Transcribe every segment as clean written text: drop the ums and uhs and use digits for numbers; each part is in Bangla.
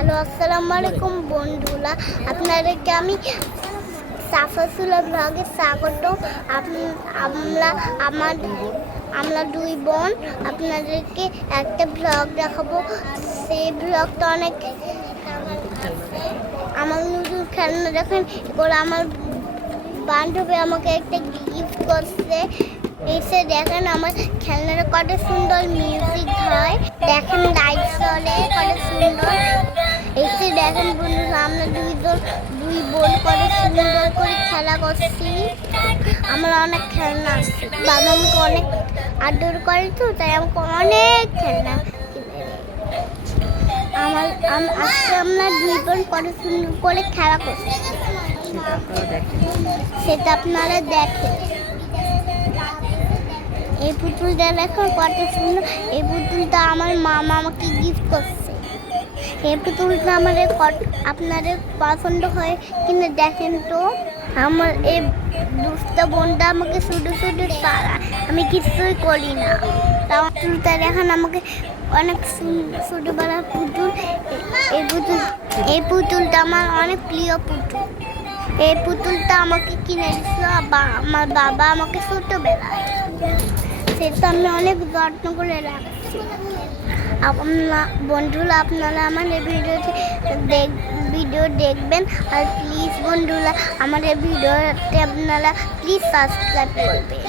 হ্যালো, আসসালামু আলাইকুম বন্ধুরা। আপনাদেরকে আমি সাফাসুলা ব্লগে স্বাগত। আমরা দুই বোন আপনাদেরকে একটা ব্লগ দেখাবো। সেই ব্লগটা অনেক আমার নতুন খেলনা দেখেন। এগুলো আমার বান্ধবী আমাকে একটা গিফট করছে। এসে দেখেন আমার খেলনাটা কত সুন্দর মিউজিক হয়, দেখেন লাইট চলে কত সুন্দর। এসে দেখেন বন্ধুরা আমরা দুই বোন কত সুন্দর করে খেলা করছি। আমার অনেক খেলনা আসছে, বাবা আমাকে অনেক আদর করে, তো তাই আমাকে অনেক খেলনা কিনে দেয়। আজকে আমরা দুই বোন কত সুন্দর করে খেলা করছি, সেটা আপনারা দেখেন। এই পুতুলটা দেখো কত সুন্দর। এই পুতুলটা আমার মামা আমাকে গিফট করছে। এই পুতুলটা আপনাদের পছন্দ হয় কিনা দেখেন তো। আমার এই দুষ্ট বোনটা আমাকে শুধু শুধু তারা, আমি কিছুই করি না। তাও পুতুলটা দেখেন আমাকে অনেক ছোটবেলা পুতুল। এই পুতুলটা আমার অনেক প্রিয় পুতুল। এই পুতুলটা আমাকে কিনে দিয়েছিল আমার বাবা আমাকে ছোটবেলায়। সেটা আমি অনেক যত্ন করে রাখছি। বন্ধুরা আপনারা আমাদের ভিডিও দেখবেন, আর প্লিজ বন্ধুরা আমাদের ভিডিওতে আপনারা প্লিজ সাবস্ক্রাইব করবেন।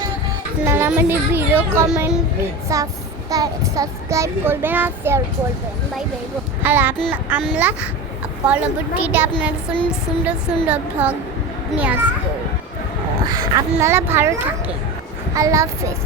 আপনারা আমাদের ভিডিও কমেন্ট সাবস্ক্রাইব করবেন আর শেয়ার করবেন। Bye bye. আর আমরা পরবর্তীতে আপনার সুন্দর সুন্দর ব্লগ নিয়ে আসবো। আপনারা ভালো থাকেন। আল্লাহ হাফেজ।